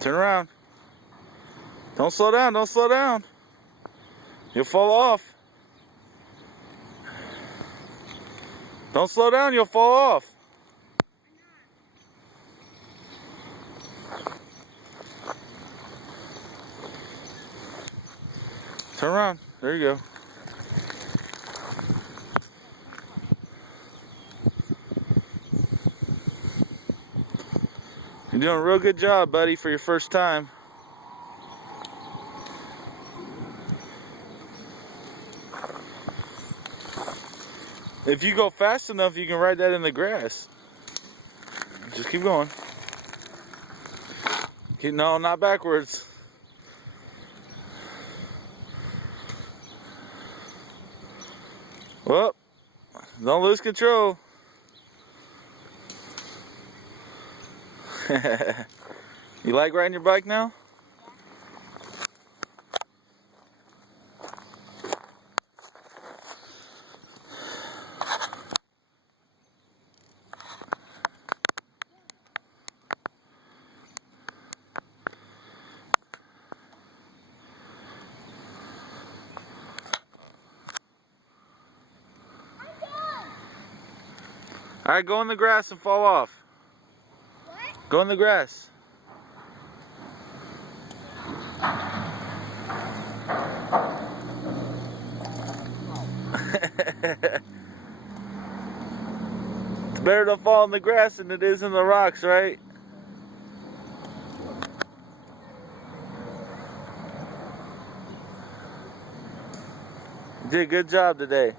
Turn around. Don't slow down, don't slow down. You'll fall off. Don't slow down, you'll fall off. Turn around. There you go. You're doing a real good job, buddy, for your first time. If you go fast enough, you can ride that in the grass. Just keep going. No, not backwards. Well, don't lose control. You like riding your bike now? Alright, go in the grass and fall off. What? Go in the grass. It's better to fall in the grass than it is in the rocks, right? You did a good job today.